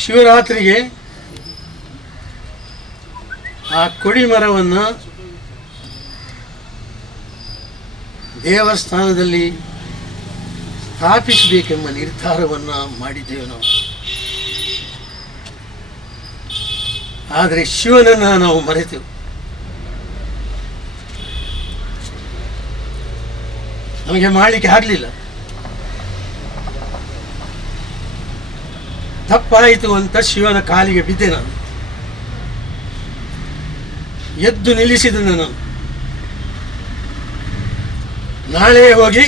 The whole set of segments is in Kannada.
ಶಿವರಾತ್ರಿಗೆ ಆ ಕೊಡಿಮರವನ್ನು ದೇವಸ್ಥಾನದಲ್ಲಿ ಸ್ಥಾಪಿಸಬೇಕೆಂಬ ನಿರ್ಧಾರವನ್ನು ಮಾಡಿದ್ದೇವೆ ನಾವು. ಆದರೆ ಶಿವನನ್ನು ನಾವು ಮರೆತೆವು. ನಮಗೆ ಮಾಡಲಿಕ್ಕೆ ಆಗಲಿಲ್ಲ. ತಪ್ಪಾಯಿತು ಅಂತ ಶಿವನ ಕಾಲಿಗೆ ಬಿದ್ದೆ ನಾನು. ಎದ್ದು ನಿಲ್ಲಿಸಿದ ನಾನು. ನಾಳೆ ಹೋಗಿ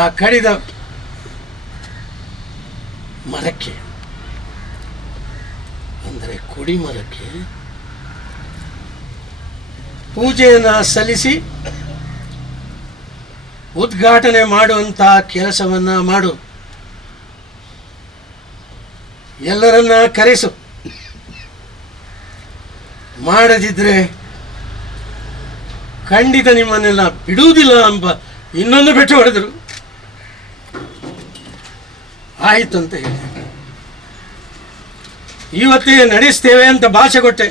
ಆ ಕಡಿದ ಮರಕ್ಕೆ, ಅಂದರೆ ಕೊಡಿ ಮರಕ್ಕೆ ಪೂಜೆಯನ್ನು ಸಲ್ಲಿಸಿ ಉದ್ಘಾಟನೆ ಮಾಡುವಂತಹ ಕೆಲಸವನ್ನು ಮಾಡು. ಎಲ್ಲರನ್ನ ಕರೆಸು. ಮಾಡದಿದ್ರೆ ಖಂಡಿತ ನಿಮ್ಮನ್ನೆಲ್ಲ ಬಿಡುವುದಿಲ್ಲ ಎಂಬ ಇನ್ನೊಂದು ಬೆಟ್ಟು ಹೊಡೆದರು. ಆಯಿತು ಅಂತ ಹೇಳಿ ಇವತ್ತೇ ನಡೆಸ್ತೇವೆ ಅಂತ ಭಾಷೆ ಕೊಟ್ಟೆ.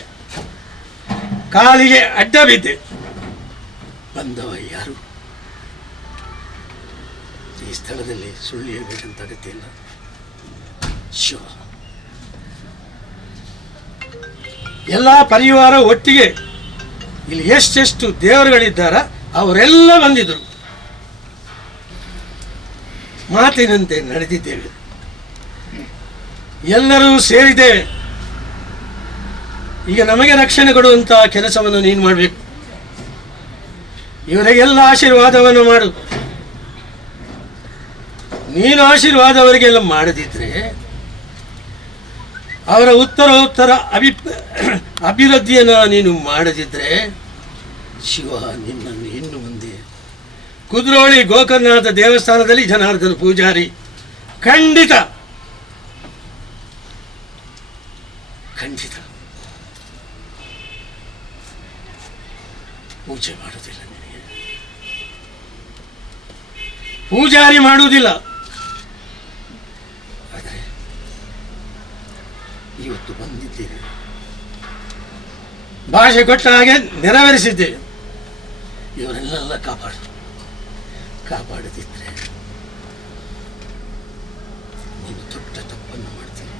ಕಾಲಿಗೆ ಅಡ್ಡ ಬಿದ್ದೆ. ಬಂದವ ಯಾರು? ಈ ಸ್ಥಳದಲ್ಲಿ ಸುಳ್ಳು ಹೇಳ್ಬೇಕಂತ ಅಗತ್ಯ ಇಲ್ಲ. ಶಿವ ಎಲ್ಲ ಪರಿವಾರ ಒಟ್ಟಿಗೆ ಇಲ್ಲಿ ಎಷ್ಟೆಷ್ಟು ದೇವರುಗಳಿದ್ದಾರ ಅವರೆಲ್ಲ ಬಂದಿದ್ದರು. ಮಾತಿನಂತೆ ನಡೆದಿದ್ದೇವೆ. ಎಲ್ಲರೂ ಸೇರಿದ್ದೇವೆ. ಈಗ ನಮಗೆ ರಕ್ಷಣೆ ಕೊಡುವಂಥ ಕೆಲಸವನ್ನು ನೀನು ಮಾಡಬೇಕು. ಇವರಿಗೆಲ್ಲ ಆಶೀರ್ವಾದವನ್ನು ಮಾಡು. ನೀನು ಆಶೀರ್ವಾದವರಿಗೆಲ್ಲ ಮಾಡದಿದ್ರೆ ಅವರ ಉತ್ತರೋತ್ತರ ಅಭಿವೃದ್ಧಿಯನ್ನು ನೀನು ಮಾಡದಿದ್ರೆ ಶಿವ ನಿನ್ನನ್ನು ಇನ್ನು ಮುಂದೆ ಕುದ್ರೋಳಿ ಗೋಕರ್ಣನಾಥ ದೇವಸ್ಥಾನದಲ್ಲಿ ಜನಾರ್ದನ ಪೂಜಾರಿ ಖಂಡಿತ ಖಂಡಿತ ಪೂಜೆ ಮಾಡುವುದಿಲ್ಲ. ನಿನಗೆ ಪೂಜಾರಿ ಮಾಡುವುದಿಲ್ಲ. ಆದರೆ ಇವತ್ತು ಬಂದಿದ್ದೇವೆ, ಭಾಷೆ ಕೊಟ್ಟ ಹಾಗೆ ನೆರವೇರಿಸಿದ್ದೇವೆ. ಇವರೆಲ್ಲ ಕಾಪಾಡದಿದ್ರೆ ನೀನು ದೊಡ್ಡ ತಪ್ಪನ್ನು ಮಾಡ್ತೀನಿ.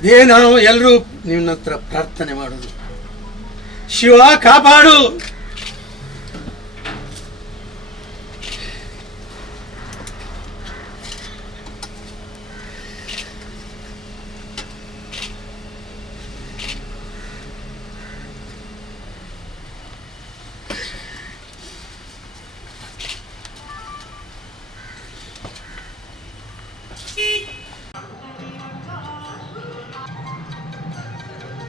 ಇದೇ ನಾವು ಎಲ್ಲರೂ ನಿನ್ನ ಹತ್ರ ಪ್ರಾರ್ಥನೆ ಮಾಡೋದು. ಶಿವ ಕಾಪಾಡು.